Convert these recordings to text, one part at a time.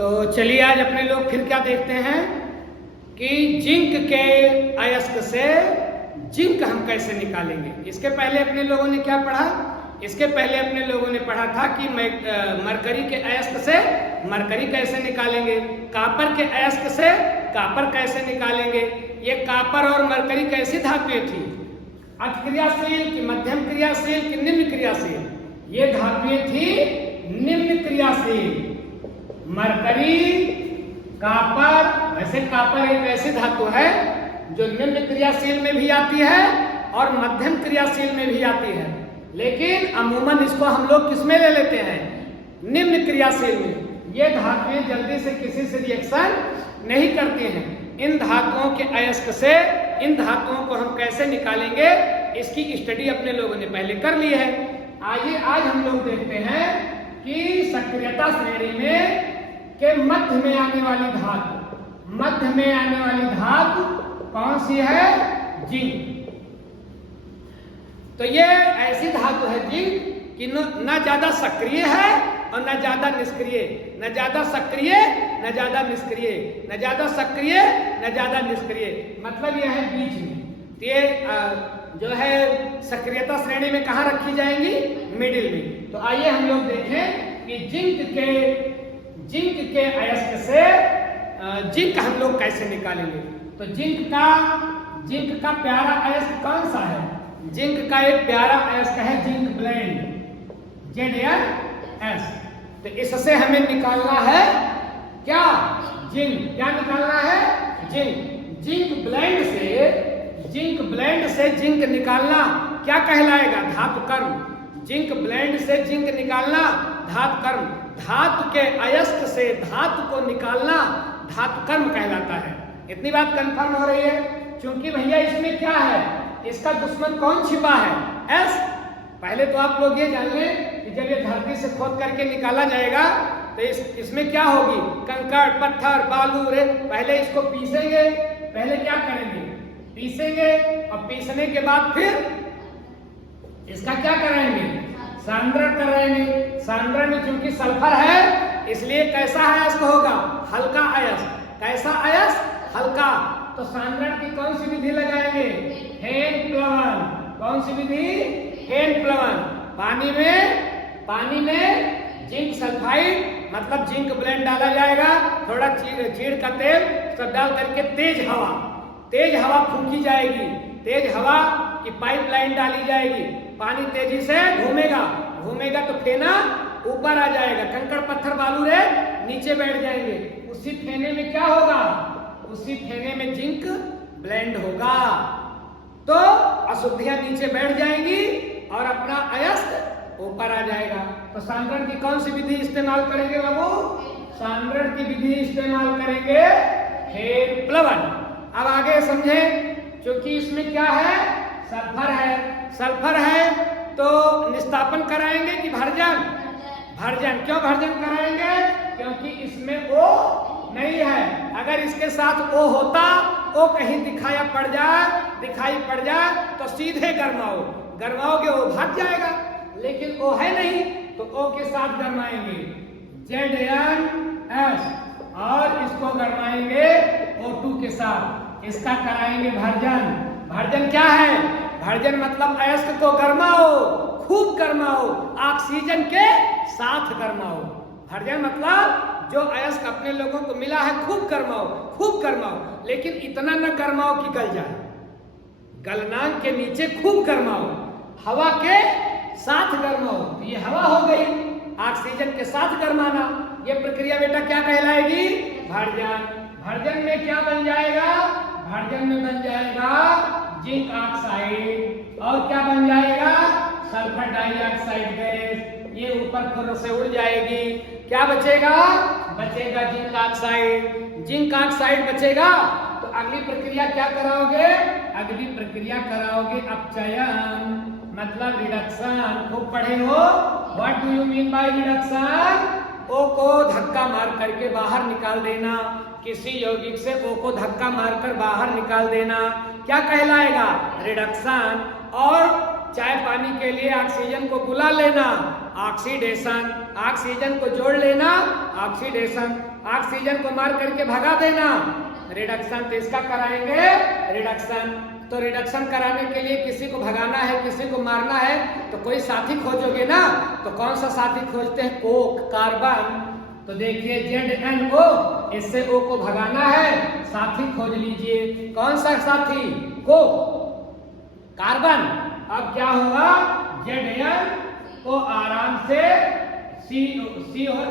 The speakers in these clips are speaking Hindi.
तो चलिए आज अपने लोग फिर क्या देखते हैं कि जिंक के अयस्क से जिंक हम कैसे निकालेंगे। इसके पहले अपने लोगों ने क्या पढ़ा? इसके पहले अपने लोगों ने पढ़ा था कि मरकरी के अयस्क से मरकरी कैसे निकालेंगे, कापर के अयस्क से कापर कैसे निकालेंगे। ये कापर और मरकरी कैसी धातुएं थी? अतिक्रियाशील कि मध्यम क्रियाशील कि निम्न क्रियाशील? ये धातुएं थी निम्न क्रियाशील। मरकरी, कापर, वैसे कापर एक ऐसी धातु है जो निम्न क्रियाशील में भी आती है और मध्यम क्रियाशील में भी आती है, लेकिन अमूमन इसको हम लोग किस में ले लेते हैं? निम्न क्रियाशील में। ये धातुएं जल्दी से किसी से रिएक्शन नहीं करती हैं। इन धातुओं के अयस्क से इन धातुओं को हम कैसे निकालेंगे, इसकी स्टडी अपने लोगों ने पहले कर ली है। आइए आज हम लोग देखते हैं कि सक्रियता श्रेणी में के मध्य में आने वाली धातु, मध्य में आने वाली धातु कौन सी है? जिंक। तो ये ऐसी धातु है जिंक कि न ज्यादा सक्रिय है और न ज्यादा निष्क्रिय, न ज्यादा सक्रिय न ज्यादा निष्क्रिय, न ज्यादा सक्रिय न ज्यादा निष्क्रिय, मतलब यह है बीच में। ये जो है सक्रियता श्रेणी में कहाँ रखी जाएंगी? मिडिल में। तो आइए हम लोग देखें कि जिंक के अयस्क से जिंक हम लोग कैसे निकालेंगे। तो जिंक का प्यारा अयस्क कौन सा है? जिंक का एक प्यारा अयस्क है जिंक ब्लेंड, ZnS। तो इससे हमें निकालना है क्या? जिंक। क्या निकालना है? जिंक। जिंक ब्लेंड से जिंक निकालना क्या कहलाएगा? धातु कर्म। जिंक ब्लेंड से जिंक निकालना धातु कर्म। धातु के अयस्क से धातु को निकालना धातु कर्म कहलाता है। इतनी बात कंफर्म हो रही है? क्योंकि भैया इसमें क्या है? इसका दुश्मन कौन छिपा है? S। पहले तो आप लोग ये जान लें कि जब ये धरती से खोद करके निकाला जाएगा तो इसमें क्या होगी? कंकड़, पत्थर, बालू, रेत। पहले इसको पीसेंगे। पहले क्या करेंगे? पीसेंगे और पीसने के बाद फिर इसका क्या कराएंगे? सांद्रण कराएंगे। सांद्रण में चूंकि सल्फर है इसलिए कैसा अयस्क होगा? हल्का अयस्क। कैसा अयस्क? हल्का। तो सांद्रण की कौन सी विधि लगाएंगे? हेन प्लवन। कौन सी विधि? हेन प्लवन। पानी में जिंक सल्फाइड मतलब जिंक ब्लेंड डाला जाएगा, थोड़ा चीड़ का तेल सब डाल करके तेज हवा फूंकी जाएगी। तेज हवा की पाइपलाइन डाली जाएगी। पानी तेजी से घूमेगा तो फेना ऊपर आ जाएगा, कंकड़ पत्थर बालू रे नीचे बैठ जाएंगे। उसी फेने में क्या होगा? उसी फेने में जिंक ब्लेंड होगा तो अशुद्धियां नीचे बैठ जाएंगी और अपना अयस्क ऊपर आ जाएगा। तो सांद्रण की कौन सी विधि इस्तेमाल करेंगे बाबू? सांद्रण की विधि इस्तेमाल करेंगे हेन प्लवन। अब आगे समझे, क्योंकि इसमें क्या है? सल्फर है तो निस्तापन कराएंगे कि भर्जन? क्यों भर्जन कराएंगे? क्योंकि इसमें O नहीं है। अगर इसके साथ O होता, O कहीं दिखाई पड़ जाए तो सीधे गरमाओगे O भाग जाएगा, लेकिन O है नहीं तो O के साथ गरमाएंगे ZnS और इसको गरमाएंगे O2 के साथ। इसका कराएंगे भर्जन क्या है? भर्जन मतलब अयस्क को गरमाओ, खूब गरमाओ, ऑक्सीजन के साथ गरमाओ। भर्जन मतलब जो अयस्क अपने लोगों को मिला है खूब गरमाओ, लेकिन इतना न गरमाओ कि गल जाए। गलनांक के नीचे खूब गरमाओ, हवा के साथ गरमाओ। ये हवा हो गई, ऑक्सीजन के साथ गरमाना। ये प्रक्रिया बेटा क्या कहलाएगी? भर्जन में क्या बन जाएगा? भर्जन में बन जाएगा जिंक ऑक्साइड और क्या बन जाएगा? Sulphur dioxide gas. ये ऊपर खुद से उड़ जाएगी। क्या बचेगा? जिंक ऑक्साइड बचेगा। तो अगली प्रक्रिया क्या कराओगे? अगली प्रक्रिया कराओगे अपचयन मतलब रिडक्शन। खूब पढ़े हो। What do you mean by reduction? O को धक्का मार करके बाहर निकाल देना। किसी यौगिक से O को धक्का मारकर बाहर निकाल देना क्या कहलाएगा? रिडक्शन। और चाय पानी के लिए ऑक्सीजन को बुला लेना ऑक्सीडेशन, ऑक्सीजन को जोड़ लेना, ऑक्सीडेशन, ऑक्सीजन को मार करके भगा देना, रिडक्शन। तो इसका कराएंगे रिडक्शन। तो रिडक्शन कराने के लिए किसी को भगाना है, किसी को मारना है, तो कोई साथी खोजोगे ना। तो कौन सा साथी खोजते हैं? Coke, carbon. तो देखिए ZnO, इससे O को भगाना है, साथी खोज लीजिए। कौन सा साथी? Coke, carbon. अब क्या होगा? Zn को आराम से C और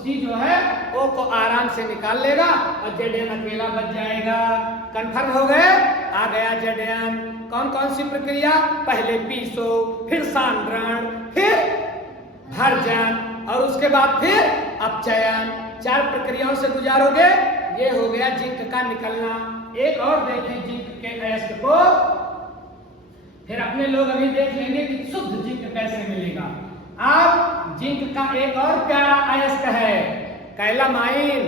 C जो है O को आराम से निकाल लेगा और Zn अकेला बच जाएगा। कंफर्म हो गए? आ गया Zn। कौन कौन सी प्रक्रिया? पहले पीसो, फिर सांद्रण, फिर भर्जन और उसके बाद फिर अपचयन। 4 प्रक्रियाओं से गुजारोगे, ये हो गया जिंक का निकलना। एक और देखें जिंक के अयस्क को, फिर अपने लोग अभी देख लेंगे कि शुद्ध जिंक कैसे मिलेगा। अब जिंक का एक और प्यारा अयस्क है कैलामाइन।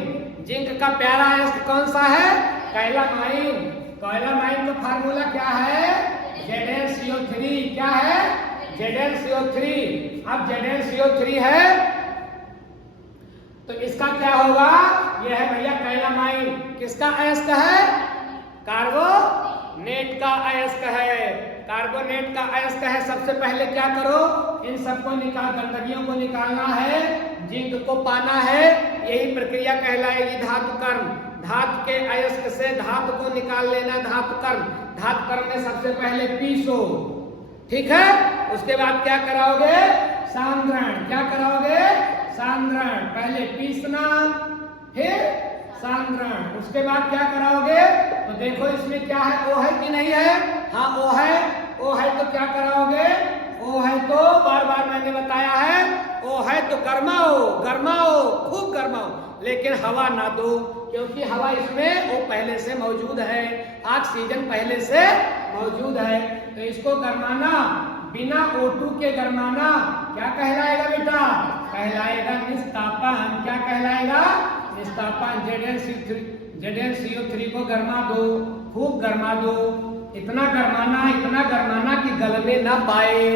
जिंक का प्यारा अयस्क कौन सा है? कैलामाइन। कैलामाइन का फार्मूला क्या है? ZnCO3। क्या है? ZnCO3। अब ZnCO3 है तो इसका क्या होगा? यह है भैया कैलामाइन। किसका अयस्क है? कार्बोनेट का अयस्क है। कार्बोनेट का अयस्क है। सबसे पहले क्या करो? इन सबको गंदगियों को निकालना है, जिंक को पाना है। यही प्रक्रिया कहलाएगी धातु कर्म। धातु के अयस्क से धातु को निकाल लेना, धातु कर्म। धातु कर्म में सबसे पहले पीसो, ठीक है। उसके बाद क्या कराओगे? सांद्रण। क्या कराओगे? सांद्रण। पहले पीसना, फिर सांद्रण। उसके बाद क्या कराओगे? तो देखो इसमें क्या है, O है कि नहीं है? हाँ O है। O है तो क्या कराओगे? O है तो बार बार मैंने बताया है, O है तो गरमाओ, गरमाओ, खूब गरमाओ, लेकिन हवा ना दो, क्योंकि हवा इसमें वो पहले से मौजूद है, ऑक्सीजन पहले से मौजूद है। तो इसको गरमाना, बिना O2 के गरमाना क्या कहलाएगा बेटा? कहलाएगा निस्तापन। क्या कहलाएगा? निस्तापन। ZnCO3 को गरमा दो, खूब गरमा दो, इतना गरमाना कि गलने ना पाए,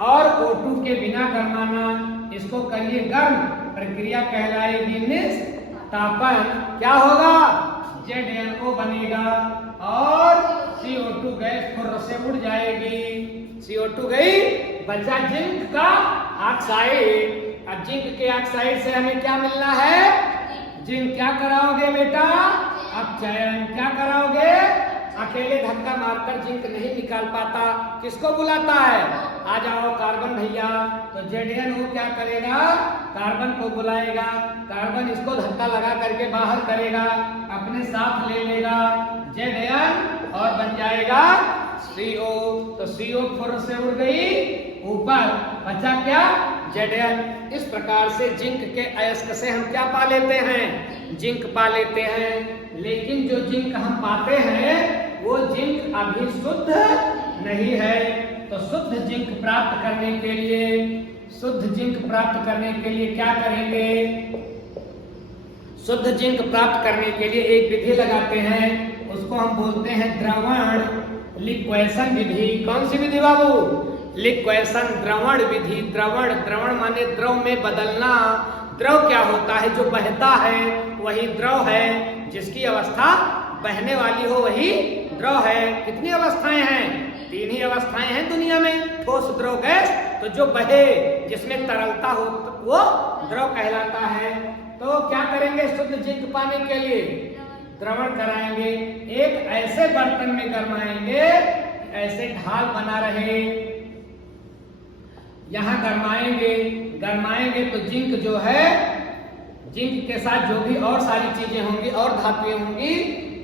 और O2 के बिना गरमाना। इसको करिए गर्म, प्रक्रिया कहलाएगी निस्तापन। क्या होगा? ZnO बनेगा और CO2 गैस फुर्र से उड़ जाएगी। CO2 गई, बचा जिंक का ऑक्साइड। अब जिंक के ऑक्साइड से हमें क्या मिलना है? जिंक। क्या कराओगे बेटा? अपचयन। क्या कराओगे? अकेले धक्का मारकर जिंक नहीं निकाल पाता, किसको बुलाता है? आ जाओ कार्बन भैया। तो ZnO क्या करेगा? कार्बन को बुलाएगा, कार्बन इसको धक्का लगा करके बाहर करेगा, अपने साथ ले लेगा Zn और बन जाएगा CO। तो CO फुर्र से उड़ गई ऊपर, बचा क्या? Zn। इस प्रकार से जिंक के अयस्क से हम क्या पा लेते हैं? जिंक पा लेते हैं। लेकिन जो जिंक हम पाते हैं वो जिंक अभी शुद्ध नहीं है। तो शुद्ध जिंक प्राप्त करने के लिए क्या करेंगे? शुद्ध जिंक प्राप्त करने के लिए एक विधि लगाते हैं, उसको हम बोलते हैं द्रवण लिक्वेशन विधि। कौन सी विधि बाबू? लिक्वेशन, द्रवण विधि। द्रवण माने द्रव में बदलना। द्रव क्या होता है? जो बहता है वही द्रव है, जिसकी अवस्था बहने वाली हो वही द्रव है। कितनी अवस्थाएं हैं? 3 ही अवस्थाएं हैं दुनिया में, ठोस, द्रव, गैस। तो जो बहे, जिसमें तरलता हो, वो द्रव कहलाता है। तो क्या करेंगे शुद्ध जिंक पाने के लिए? द्रवण कराएंगे। एक ऐसे बर्तन में गरमाएंगे, ऐसे ढाल बना रहे, यहाँ गरमाएंगे तो जिंक जो है, जिंक के साथ जो भी और सारी चीजें होंगी और धातुएं होंगी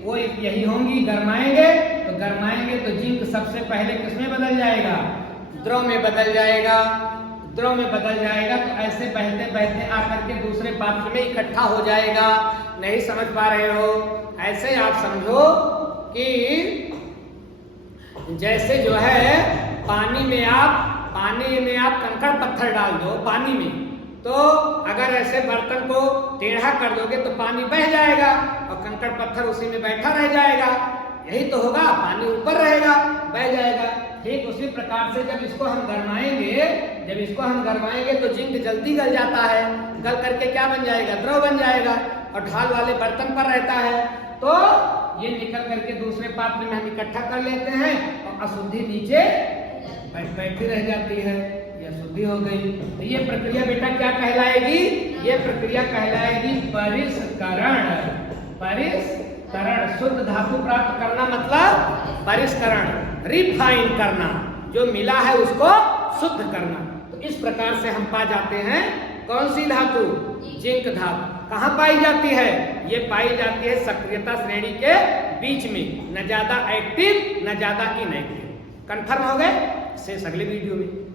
वो यही होंगी। गरमाएंगे तो जिंक सबसे पहले किसमें बदल जाएगा? द्रव में बदल जाएगा। द्रव में बदल जाएगा तो ऐसे बहते बहते आकर के दूसरे पात्र में इकट्ठा हो जाएगा। नहीं समझ पा रहे हो? ऐसे आप समझो कि जैसे जो है पानी में आप कंकड़ पत्थर डाल दो पानी में, तो अगर ऐसे बर्तन को टेढ़ा कर दोगे तो पानी बह जाएगा और कंकड़ पत्थर उसी में बैठा रह जाएगा। यही तो होगा, पानी ऊपर रहेगा, बह जाएगा। ठीक उसी प्रकार से जब इसको हम गरमाएंगे तो जिंक जल्दी गल जाता है, गल करके क्या बन जाएगा, द्रव बन जाएगा और ढाल वाले बर्तन पर रहता है, तो ये निकल करके दूसरे पात्र में हम इकट्ठा कर लेते हैं और अशुद्धि नीचे बैठी रह जाती है, ये अशुद्धि हो गई। तो ये प्रक्रिया बेटा क्या कहलाएगी, ये प्रक्रिया कहलाएगी परिष्करण। परिष्करण, शुद्ध धातु प्राप्त करना मतलब परिष्करण, रिफाइन करना, जो मिला है उसको शुद्ध करना। तो इस प्रकार से हम पा जाते हैं कौन सी धातु, जिंक धातु। कहाँ पाई जाती है, ये पाई जाती है सक्रियता श्रेणी के बीच में, न ज्यादा एक्टिव न ज्यादा इनएक्टिव। कंफर्म हो गए, शेष अगले वीडियो में।